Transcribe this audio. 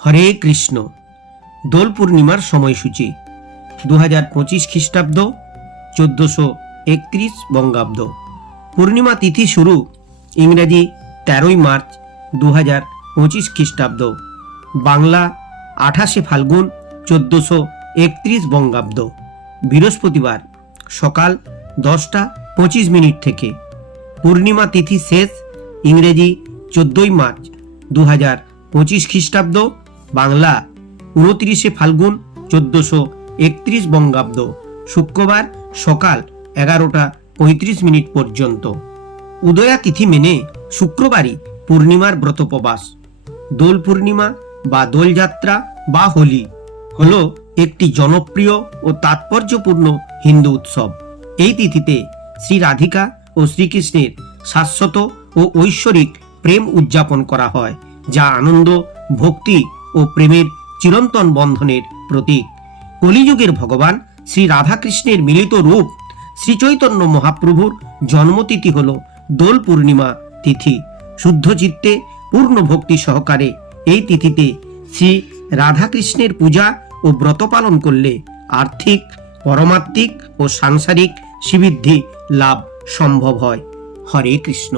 হরে কৃষ্ণ। দোল পূর্ণিমার সময়সূচি দু হাজার পঁচিশ খ্রিস্টাব্দ, চোদ্দশো একত্রিশ বঙ্গাব্দ। পূর্ণিমা তিথি শুরু ইংরেজি তেরোই মার্চ দু হাজার পঁচিশ খ্রিস্টাব্দ। বাংলা আঠাশে ফাল্গুন, চোদ্দশো একত্রিশ বঙ্গাব্দ। বৃহস্পতিবার সকাল দশটা পঁচিশ মিনিট থেকে। পূর্ণিমা তিথি শেষ ইংরেজি চোদ্দোই মার্চ দু হাজার পঁচিশ খ্রিস্টাব্দ। বাংলা উনত্রিশে ফাল্গুন চোদ্দশো একত্রিশ বঙ্গাব্দ, শুক্রবার সকাল এগারোটা পঁয়ত্রিশ মিনিট পর্যন্ত। উদয়া তিথি মেনে শুক্রবারই পূর্ণিমার ব্রতোপবাস। দোল পূর্ণিমা বা দোলযাত্রা বা হোলি হল একটি জনপ্রিয় ও তাৎপর্যপূর্ণ হিন্দু উৎসব। এই তিথিতে শ্রী রাধিকা ও শ্রীকৃষ্ণের শাশ্বত ও ঐশ্বরিক প্রেম উদযাপন করা হয়, যা আনন্দ, ভক্তি ও প্রেমের চিরন্তন বন্ধনের প্রতীক। কলিযুগের ভগবান শ্রী রাধাকৃষ্ণের মিলিত রূপ শ্রীচৈতন্য মহাপ্রভুর জন্মতিথি হল দোল পূর্ণিমা তিথি। শুদ্ধ চিত্তে পূর্ণ ভক্তি সহকারে এই তিথিতে শ্রী রাধাকৃষ্ণের পূজা ও ব্রত পালন করলে আর্থিক, পরমাত্মিক ও সাংসারিক শ্রীবৃদ্ধি লাভ সম্ভব হয়। হরে কৃষ্ণ।